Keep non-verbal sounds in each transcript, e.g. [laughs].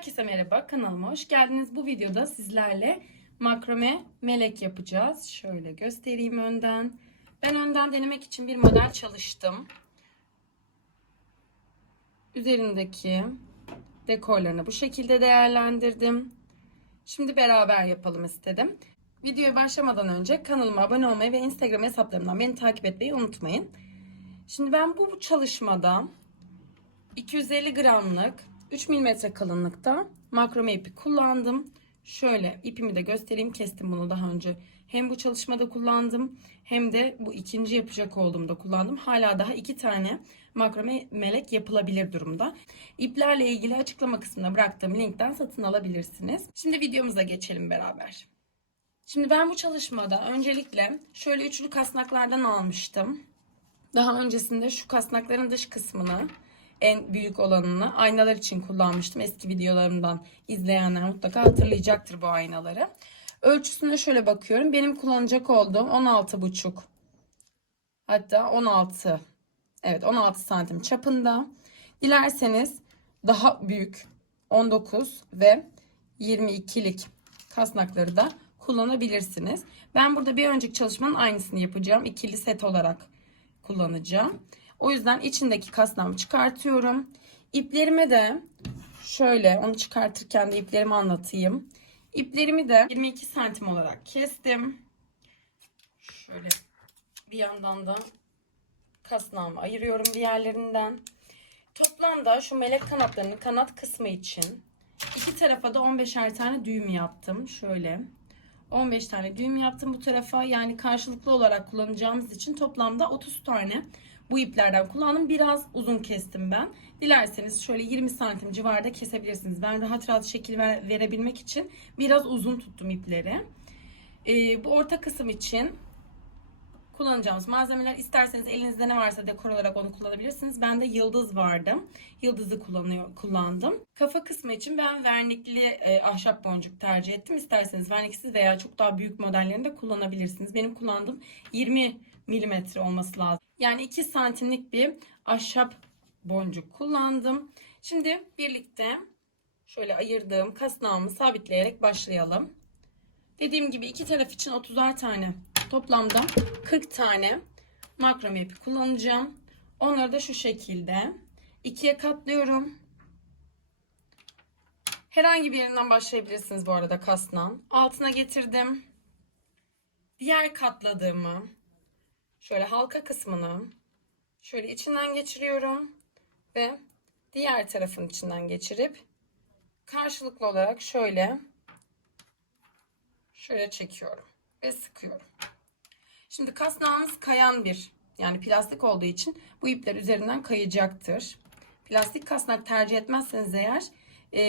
Herkese merhaba, kanalıma hoş geldiniz. Bu videoda sizlerle makrome melek yapacağız. Şöyle göstereyim önden. Ben önden denemek için bir model çalıştım. Üzerindeki dekorlarını bu şekilde değerlendirdim. Şimdi beraber yapalım istedim. Videoya başlamadan önce kanalıma abone olmayı ve Instagram hesaplarımdan beni takip etmeyi unutmayın. Şimdi ben bu çalışmada 250 gramlık 3 mm kalınlıkta makrome ipi kullandım. Şöyle ipimi de göstereyim. Kestim bunu daha önce. Hem bu çalışmada kullandım hem de bu ikinci yapacak olduğumda kullandım. Hala daha iki tane makrome melek yapılabilir durumda. İplerle ilgili açıklama kısmına bıraktığım linkten satın alabilirsiniz. Şimdi videomuza geçelim beraber. Şimdi ben bu çalışmada öncelikle şöyle üçlü kasnaklardan almıştım. Daha öncesinde şu kasnakların dış kısmını en büyük olanını aynalar için kullanmıştım. Eski videolarımdan izleyenler mutlaka hatırlayacaktır bu aynaları. Ölçüsüne şöyle bakıyorum. Benim kullanacak olduğum 16,5 hatta 16 evet 16 santim çapında. Dilerseniz daha büyük 19 ve 22'lik kasnakları da kullanabilirsiniz. Ben burada bir önceki çalışmanın aynısını yapacağım. İkili set olarak kullanacağım. O yüzden içindeki kasnağımı çıkartıyorum. İplerime de şöyle onu çıkartırken de iplerimi anlatayım. İplerimi de 22 santim olarak kestim. Şöyle bir yandan da kasnağımı ayırıyorum diğerlerinden. Toplamda şu melek kanatlarının kanat kısmı için iki tarafa da 15'er tane düğüm yaptım. Şöyle 15 tane düğüm yaptım bu tarafa. Yani karşılıklı olarak kullanacağımız için toplamda 30 tane bu iplerden kullandım. Biraz uzun kestim ben. Dilerseniz şöyle 20 santim civarda kesebilirsiniz. Ben rahat rahat şekil ver, verebilmek için biraz uzun tuttum ipleri. Ee, bu orta kısım için kullanacağımız malzemeler isterseniz elinizde ne varsa dekor olarak onu kullanabilirsiniz. Bende yıldız vardı. Yıldızı kullanıyor, kullandım. Kafa kısmı için ben vernikli e, ahşap boncuk tercih ettim. İsterseniz verniksiz veya çok daha büyük modellerini de kullanabilirsiniz. Benim kullandığım 20 milimetre olması lazım. Yani 2 santimlik bir ahşap boncuk kullandım. Şimdi birlikte şöyle ayırdığım kasnağımı sabitleyerek başlayalım. Dediğim gibi iki taraf için 30'ar tane toplamda 40 tane makrame ipi kullanacağım. Onları da şu şekilde ikiye katlıyorum. Herhangi bir yerinden başlayabilirsiniz bu arada kasnağın. Altına getirdim. Diğer katladığımı şöyle halka kısmını şöyle içinden geçiriyorum ve diğer tarafın içinden geçirip karşılıklı olarak şöyle şöyle çekiyorum ve sıkıyorum. Şimdi kasnağımız kayan bir yani plastik olduğu için bu ipler üzerinden kayacaktır. Plastik kasnak tercih etmezseniz eğer e,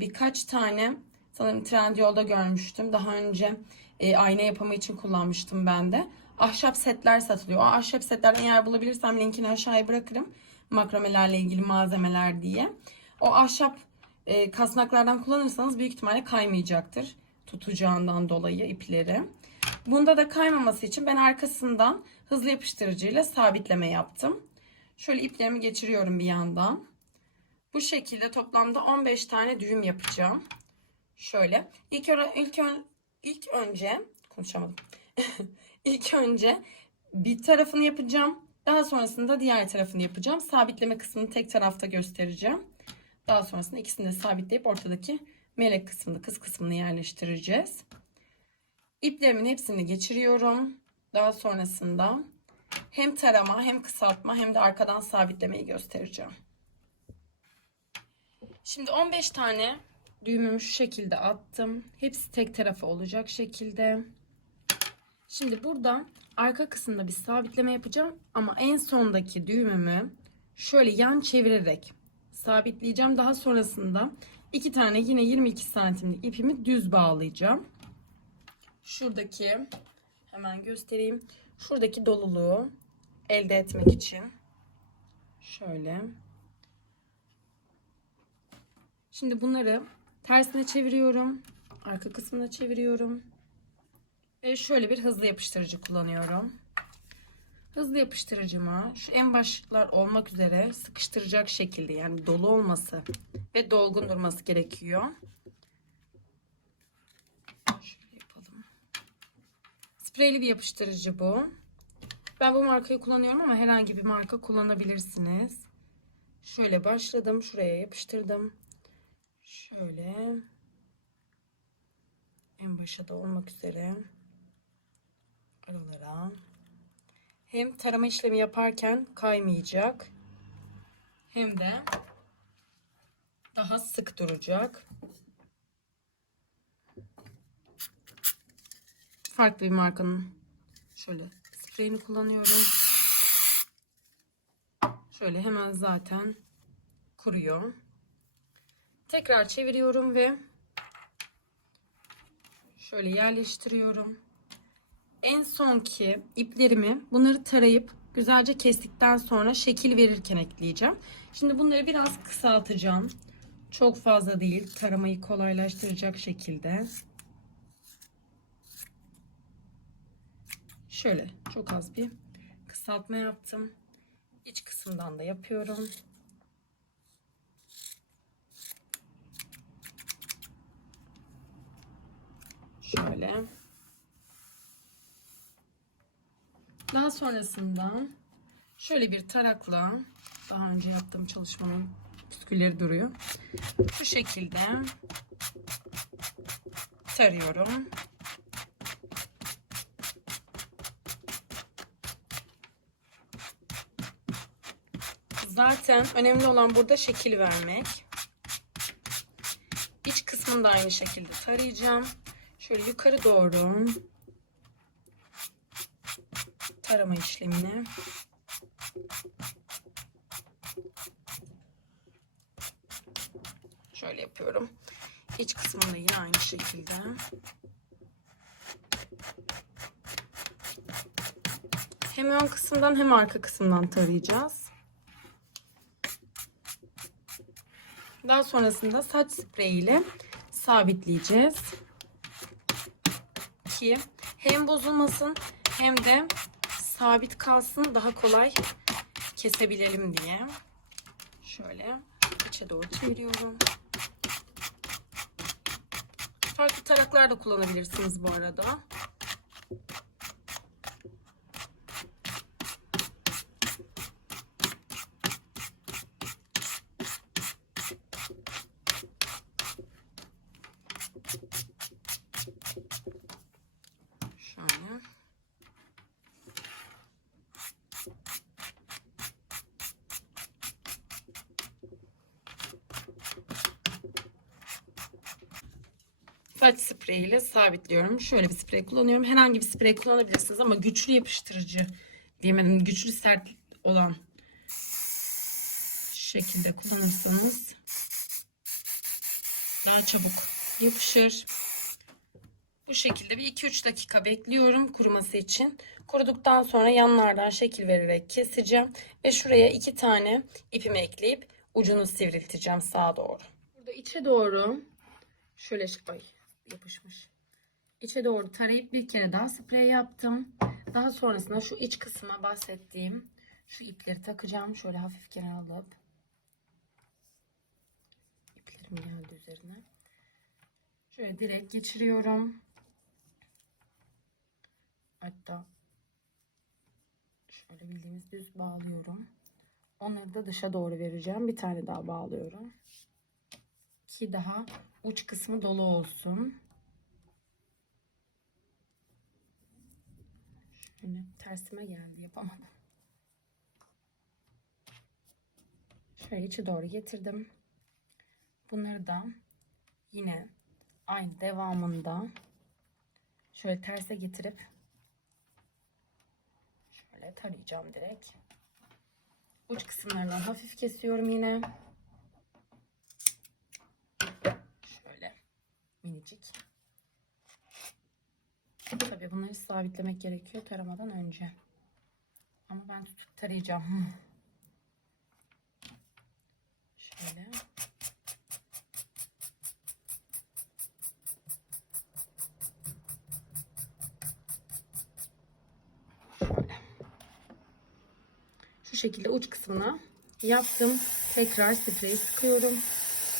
birkaç tane sanırım Trendyol'da görmüştüm. Daha önce e, ayna yapımı için kullanmıştım ben de. Ahşap setler satılıyor. O ahşap setlerden eğer bulabilirsem linkini aşağıya bırakırım. Makramelerle ilgili malzemeler diye. O ahşap e, kasnaklardan kullanırsanız büyük ihtimalle kaymayacaktır. Tutacağından dolayı ipleri. Bunda da kaymaması için ben arkasından hızlı yapıştırıcıyla sabitleme yaptım. Şöyle iplerimi geçiriyorum bir yandan. Bu şekilde toplamda 15 tane düğüm yapacağım. Şöyle. İlk, ilk, ilk önce konuşamadım. [laughs] ilk önce bir tarafını yapacağım. Daha sonrasında diğer tarafını yapacağım. Sabitleme kısmını tek tarafta göstereceğim. Daha sonrasında ikisini de sabitleyip ortadaki melek kısmını, kız kısmını yerleştireceğiz. İplerimin hepsini geçiriyorum. Daha sonrasında hem tarama hem kısaltma hem de arkadan sabitlemeyi göstereceğim. Şimdi 15 tane düğümümü şu şekilde attım. Hepsi tek tarafa olacak şekilde. Şimdi burada arka kısımda bir sabitleme yapacağım ama en sondaki düğümümü şöyle yan çevirerek sabitleyeceğim. Daha sonrasında iki tane yine 22 santimlik ipimi düz bağlayacağım. Şuradaki hemen göstereyim. Şuradaki doluluğu elde etmek için şöyle Şimdi bunları tersine çeviriyorum. Arka kısmına çeviriyorum. Ve şöyle bir hızlı yapıştırıcı kullanıyorum. hızlı yapıştırıcıma şu en başlar olmak üzere sıkıştıracak şekilde yani dolu olması ve dolgun durması gerekiyor. Şöyle yapalım. Spreyli bir yapıştırıcı bu. Ben bu markayı kullanıyorum ama herhangi bir marka kullanabilirsiniz. Şöyle başladım. Şuraya yapıştırdım. Şöyle. En başa da olmak üzere. Aralara. Hem tarama işlemi yaparken kaymayacak. Hem de daha sık duracak. Farklı bir markanın şöyle spreyini kullanıyorum. Şöyle hemen zaten kuruyor. Tekrar çeviriyorum ve şöyle yerleştiriyorum. En sonki iplerimi bunları tarayıp güzelce kestikten sonra şekil verirken ekleyeceğim. Şimdi bunları biraz kısaltacağım. Çok fazla değil. Taramayı kolaylaştıracak şekilde. Şöyle çok az bir kısaltma yaptım. İç kısımdan da yapıyorum. Şöyle. Daha sonrasında şöyle bir tarakla daha önce yaptığım çalışmanın püskülleri duruyor. Şu şekilde tarıyorum. Zaten önemli olan burada şekil vermek. İç kısmını da aynı şekilde tarayacağım. Şöyle yukarı doğru tarama işlemini şöyle yapıyorum. İç kısmını da yine aynı şekilde. Hem ön kısımdan hem arka kısımdan tarayacağız. Daha sonrasında saç spreyi ile sabitleyeceğiz. Ki hem bozulmasın hem de sabit kalsın daha kolay kesebilelim diye. Şöyle içe doğru çeviriyorum. Farklı taraklar da kullanabilirsiniz bu arada. Şöyle. Saç spreyiyle sabitliyorum. Şöyle bir sprey kullanıyorum. Herhangi bir sprey kullanabilirsiniz ama güçlü yapıştırıcı diyemedim. Güçlü sert olan şekilde kullanırsanız daha çabuk yapışır. Bu şekilde bir 2-3 dakika bekliyorum kuruması için. Kuruduktan sonra yanlardan şekil vererek keseceğim. Ve şuraya iki tane ipimi ekleyip ucunu sivrilteceğim sağa doğru. Burada içe doğru şöyle ay yapışmış. İçe doğru tarayıp bir kere daha sprey yaptım. Daha sonrasında şu iç kısma bahsettiğim şu ipleri takacağım. Şöyle hafif kenara alıp iplerim geldi üzerine. Şöyle direkt geçiriyorum. Hatta şöyle bildiğimiz düz bağlıyorum. Onları da dışa doğru vereceğim. Bir tane daha bağlıyorum. Ki daha uç kısmı dolu olsun. Şöyle tersime geldi yapamadım. Şöyle içe doğru getirdim. Bunları da yine aynı devamında şöyle terse getirip şöyle tarayacağım direkt. Uç kısımlarından hafif kesiyorum yine. Şöyle minicik. Tabii bunları sabitlemek gerekiyor taramadan önce. Ama ben tutup tarayacağım. Şöyle. Şöyle. şekilde uç kısmına yaptım. Tekrar spreyi sıkıyorum.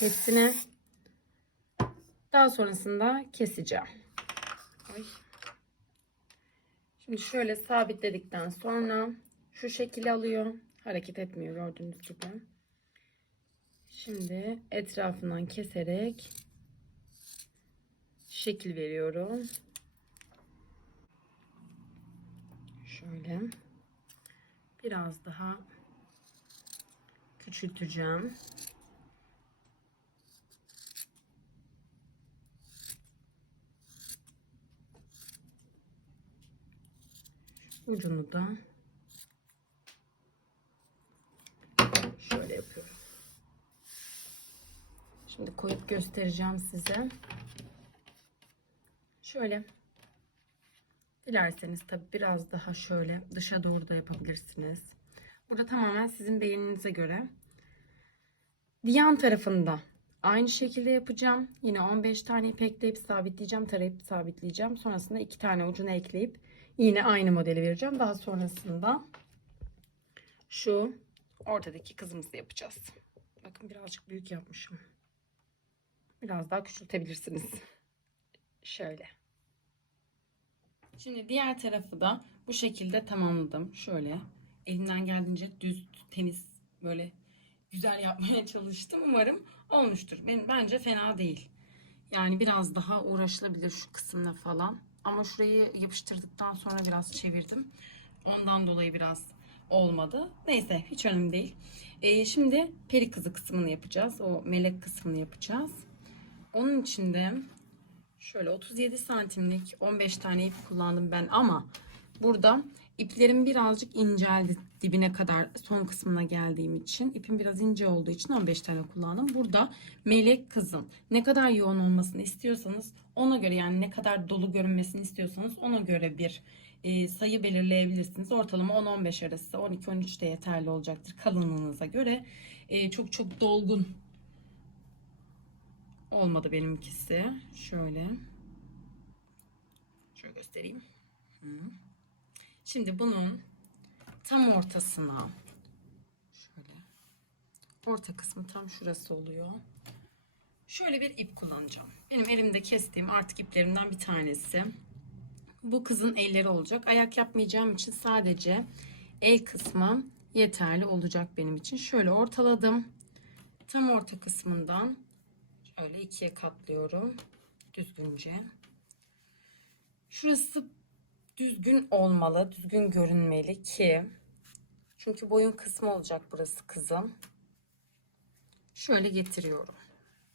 Hepsine. Daha sonrasında keseceğim. Ay. Şimdi şöyle sabitledikten sonra şu şekil alıyor. Hareket etmiyor gördüğünüz gibi. Şimdi etrafından keserek şekil veriyorum. Şöyle biraz daha küçülteceğim. Ucunu da şöyle yapıyorum. Şimdi koyup göstereceğim size. Şöyle. Dilerseniz tabi biraz daha şöyle dışa doğru da yapabilirsiniz. Burada tamamen sizin beğeninize göre. Diyan tarafında aynı şekilde yapacağım. Yine 15 tane ipekleyip sabitleyeceğim. Tarayıp sabitleyeceğim. Sonrasında iki tane ucuna ekleyip yine aynı modeli vereceğim. Daha sonrasında şu ortadaki kızımızı yapacağız. Bakın birazcık büyük yapmışım. Biraz daha küçültebilirsiniz. Şöyle. Şimdi diğer tarafı da bu şekilde tamamladım. Şöyle elimden geldiğince düz, temiz, böyle güzel yapmaya [laughs] çalıştım. Umarım olmuştur. Benim bence fena değil. Yani biraz daha uğraşılabilir şu kısımda falan. Ama şurayı yapıştırdıktan sonra biraz çevirdim. Ondan dolayı biraz olmadı. Neyse hiç önemli değil. Ee, şimdi peri kızı kısmını yapacağız. O melek kısmını yapacağız. Onun için de şöyle 37 santimlik 15 tane ip kullandım ben ama burada iplerim birazcık inceldi dibine kadar son kısmına geldiğim için ipim biraz ince olduğu için 15 tane kullandım. Burada melek kızın ne kadar yoğun olmasını istiyorsanız ona göre yani ne kadar dolu görünmesini istiyorsanız ona göre bir e, sayı belirleyebilirsiniz. Ortalama 10-15 arası 12-13 de yeterli olacaktır kalınlığınıza göre. E, çok çok dolgun olmadı benimkisi. Şöyle. Şöyle göstereyim. Hı. Şimdi bunun tam ortasına şöyle orta kısmı tam şurası oluyor. Şöyle bir ip kullanacağım. Benim elimde kestiğim artık iplerimden bir tanesi. Bu kızın elleri olacak. Ayak yapmayacağım için sadece el kısmı yeterli olacak benim için. Şöyle ortaladım. Tam orta kısmından şöyle ikiye katlıyorum. Düzgünce. Şurası düzgün olmalı, düzgün görünmeli ki çünkü boyun kısmı olacak burası kızım. Şöyle getiriyorum.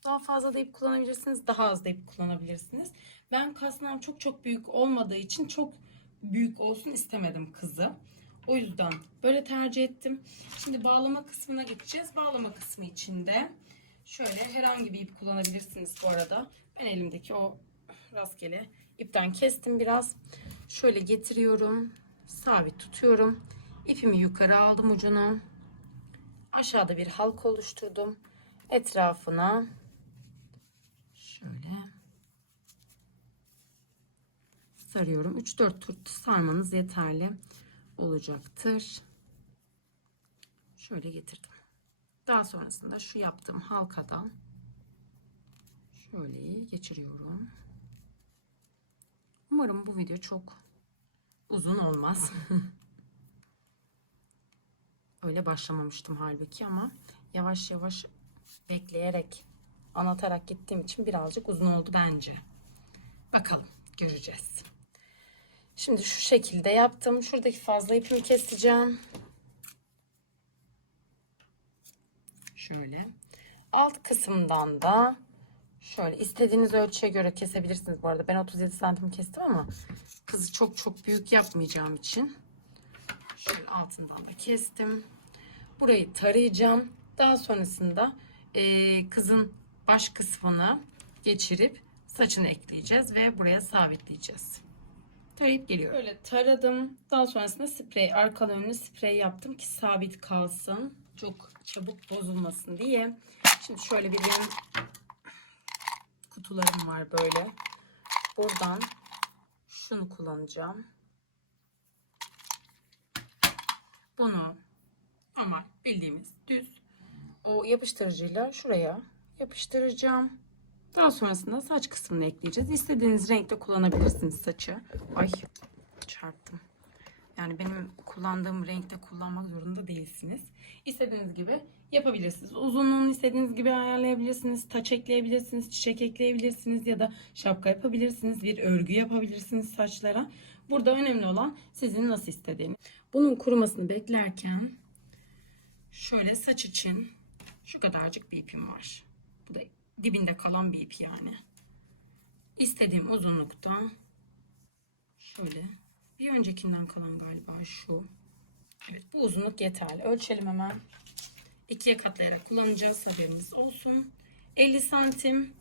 Daha fazla da ip kullanabilirsiniz, daha az da ip kullanabilirsiniz. Ben kasnağım çok çok büyük olmadığı için çok büyük olsun istemedim kızı. O yüzden böyle tercih ettim. Şimdi bağlama kısmına geçeceğiz. Bağlama kısmı içinde şöyle herhangi bir ip kullanabilirsiniz bu arada. Ben elimdeki o rastgele ipten kestim biraz. Şöyle getiriyorum. Sabit tutuyorum. İpimi yukarı aldım ucunu. Aşağıda bir halka oluşturdum. Etrafına şöyle sarıyorum. 3-4 tur sarmanız yeterli olacaktır. Şöyle getirdim. Daha sonrasında şu yaptığım halkadan şöyle geçiriyorum. Umarım bu video çok uzun olmaz. [laughs] Öyle başlamamıştım halbuki ama yavaş yavaş bekleyerek anlatarak gittiğim için birazcık uzun oldu bence. Bakalım göreceğiz. Şimdi şu şekilde yaptım. Şuradaki fazla ipimi keseceğim. Şöyle. Alt kısımdan da şöyle istediğiniz ölçüye göre kesebilirsiniz bu arada. Ben 37 santim kestim ama kızı çok çok büyük yapmayacağım için şöyle altından da kestim. Burayı tarayacağım. Daha sonrasında e, kızın baş kısmını geçirip saçını ekleyeceğiz ve buraya sabitleyeceğiz. Tarayıp geliyor. Böyle taradım. Daha sonrasında sprey, arka önlü sprey yaptım ki sabit kalsın. Çok çabuk bozulmasın diye. Şimdi şöyle bir kutularım var böyle. Buradan şunu kullanacağım. Bunu Normal bildiğimiz düz. O yapıştırıcıyla şuraya yapıştıracağım. Daha sonrasında saç kısmını ekleyeceğiz. İstediğiniz renkte kullanabilirsiniz saçı. Ay çarptım. Yani benim kullandığım renkte kullanmak zorunda değilsiniz. İstediğiniz gibi yapabilirsiniz. Uzunluğunu istediğiniz gibi ayarlayabilirsiniz. Taç ekleyebilirsiniz, çiçek ekleyebilirsiniz ya da şapka yapabilirsiniz. Bir örgü yapabilirsiniz saçlara. Burada önemli olan sizin nasıl istediğiniz. Bunun kurumasını beklerken şöyle saç için şu kadarcık bir ipim var. Bu da dibinde kalan bir ip yani. İstediğim uzunlukta şöyle bir öncekinden kalan galiba şu. Evet bu uzunluk yeterli. Ölçelim hemen. İkiye katlayarak kullanacağız haberiniz olsun. 50 santim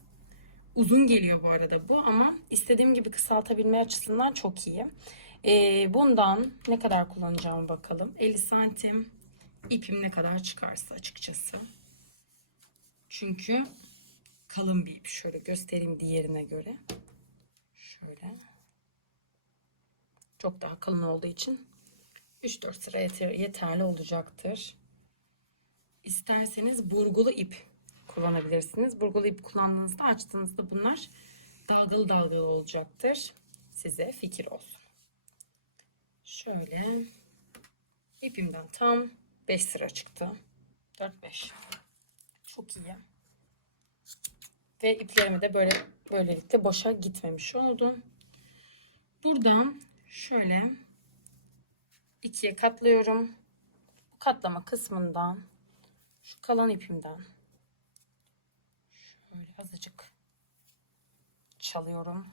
uzun geliyor bu arada bu ama istediğim gibi kısaltabilme açısından çok iyi. Ee, bundan ne kadar kullanacağımı bakalım. 50 santim ipim ne kadar çıkarsa açıkçası. Çünkü kalın bir ip. Şöyle göstereyim diğerine göre. Şöyle. Çok daha kalın olduğu için 3-4 sıra yeter, yeterli olacaktır. İsterseniz burgulu ip kullanabilirsiniz. Burgulu ip kullandığınızda açtığınızda bunlar dalgalı dalgalı olacaktır. Size fikir olsun. Şöyle ipimden tam 5 sıra çıktı. 4-5. Çok iyi. Ve iplerimi de böyle böylelikle boşa gitmemiş oldu. Buradan şöyle ikiye katlıyorum. Bu katlama kısmından şu kalan ipimden şöyle azıcık çalıyorum.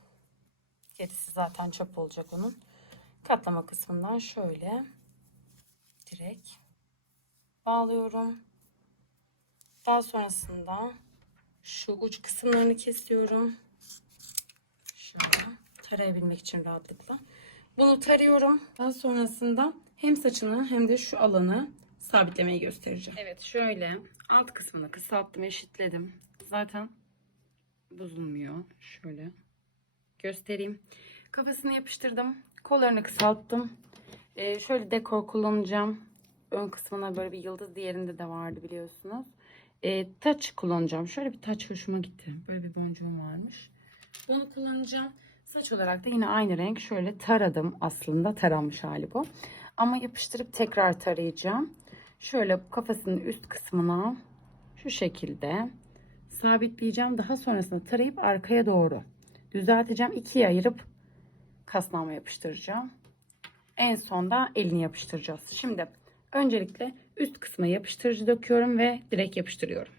Gerisi zaten çöp olacak onun. Katlama kısmından şöyle direkt bağlıyorum. Daha sonrasında şu uç kısımlarını kesiyorum. Şöyle tarayabilmek için rahatlıkla. Bunu tarıyorum. Daha sonrasında hem saçını hem de şu alanı sabitlemeyi göstereceğim. Evet şöyle alt kısmını kısalttım eşitledim. Zaten bozulmuyor. Şöyle göstereyim. Kafasını yapıştırdım. Kollarını kısalttım. Ee, şöyle dekor kullanacağım. Ön kısmına böyle bir yıldız diğerinde de vardı biliyorsunuz. Ee, taç kullanacağım. Şöyle bir taç hoşuma gitti. Böyle bir boncuğum varmış. Bunu kullanacağım. Saç olarak da yine aynı renk. Şöyle taradım aslında. Taranmış hali bu. Ama yapıştırıp tekrar tarayacağım. Şöyle kafasının üst kısmına şu şekilde sabitleyeceğim. Daha sonrasında tarayıp arkaya doğru düzelteceğim. ikiye ayırıp kasnağıma yapıştıracağım. En sonda elini yapıştıracağız. Şimdi öncelikle üst kısma yapıştırıcı döküyorum ve direkt yapıştırıyorum.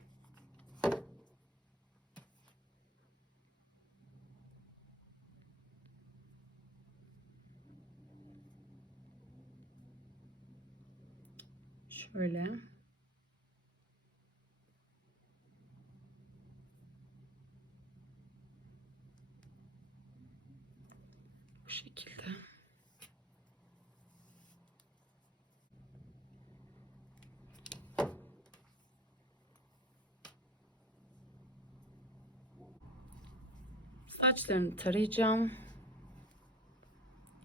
Şöyle. Bu şekilde. Saçlarını tarayacağım.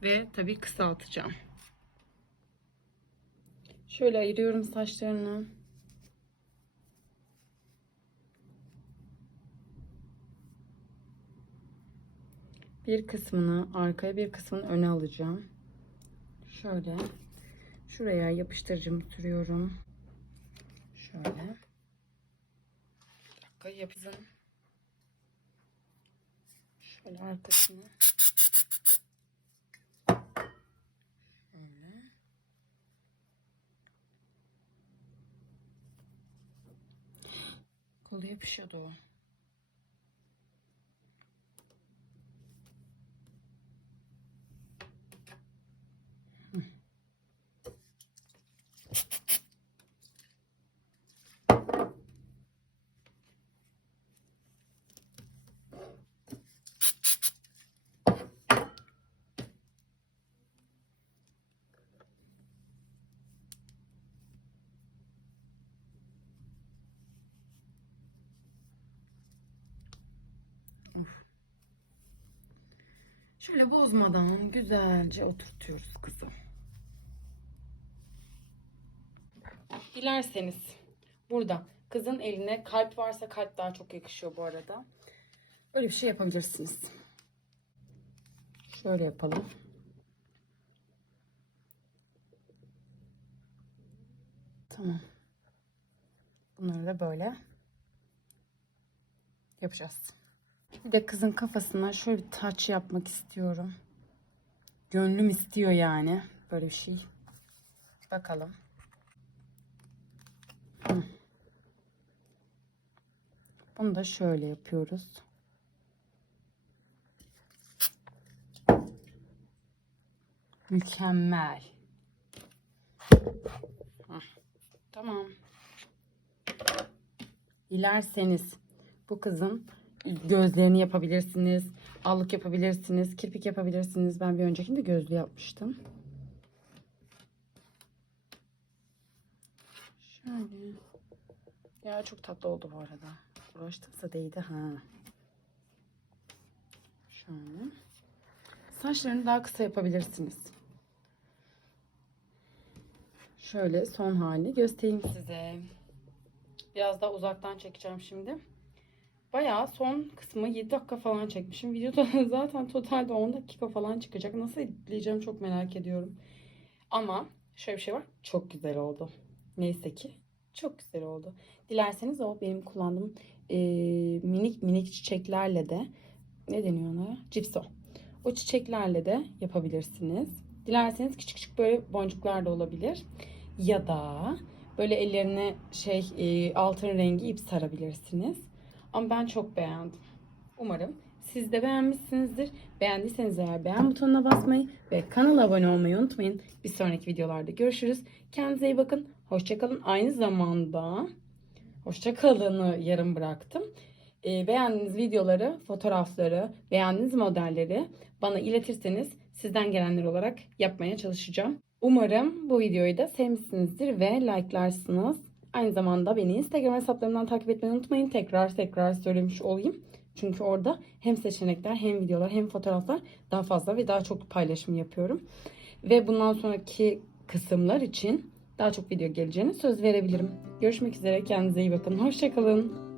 Ve tabii kısaltacağım. Şöyle ayırıyorum saçlarını. Bir kısmını arkaya bir kısmını öne alacağım. Şöyle şuraya yapıştırıcımı sürüyorum. Şöyle. Bir dakika yapızın. Şöyle arkasını. Şöyle. Kolu yapışıyordu o. Şöyle bozmadan güzelce oturtuyoruz kızı. Dilerseniz burada kızın eline kalp varsa kalp daha çok yakışıyor bu arada. Öyle bir şey yapabilirsiniz. Şöyle yapalım. Tamam. Bunları da böyle yapacağız. Bir de kızın kafasına şöyle bir taç yapmak istiyorum. Gönlüm istiyor yani. Böyle bir şey. Bakalım. Bunu da şöyle yapıyoruz. Mükemmel. Tamam. Dilerseniz bu kızın gözlerini yapabilirsiniz. Allık yapabilirsiniz. Kirpik yapabilirsiniz. Ben bir öncekinde gözlü yapmıştım. Şöyle. Ya çok tatlı oldu bu arada. Uğraştımsa değdi ha. Şöyle. Saçlarını daha kısa yapabilirsiniz. Şöyle son halini göstereyim size. Biraz daha uzaktan çekeceğim şimdi. Bayağı son kısmı 7 dakika falan çekmişim. Videoda [laughs] zaten totalde 10 dakika falan çıkacak. Nasıl editleyeceğim çok merak ediyorum. Ama şöyle bir şey var. Çok güzel oldu. Neyse ki çok güzel oldu. Dilerseniz o benim kullandığım e, minik minik çiçeklerle de ne deniyor ona? Cipso. O çiçeklerle de yapabilirsiniz. Dilerseniz küçük küçük böyle boncuklar da olabilir. Ya da böyle ellerine şey e, altın rengi ip sarabilirsiniz. Ama ben çok beğendim. Umarım siz de beğenmişsinizdir. Beğendiyseniz eğer beğen butonuna basmayı ve kanala abone olmayı unutmayın. Bir sonraki videolarda görüşürüz. Kendinize iyi bakın. Hoşçakalın. Aynı zamanda hoşçakalını yarım bıraktım. Ee, beğendiğiniz videoları, fotoğrafları, beğendiğiniz modelleri bana iletirseniz sizden gelenler olarak yapmaya çalışacağım. Umarım bu videoyu da sevmişsinizdir ve likelarsınız. Aynı zamanda beni Instagram hesaplarımdan takip etmeyi unutmayın. Tekrar tekrar söylemiş olayım. Çünkü orada hem seçenekler hem videolar hem fotoğraflar daha fazla ve daha çok paylaşım yapıyorum. Ve bundan sonraki kısımlar için daha çok video geleceğini söz verebilirim. Görüşmek üzere. Kendinize iyi bakın. Hoşçakalın.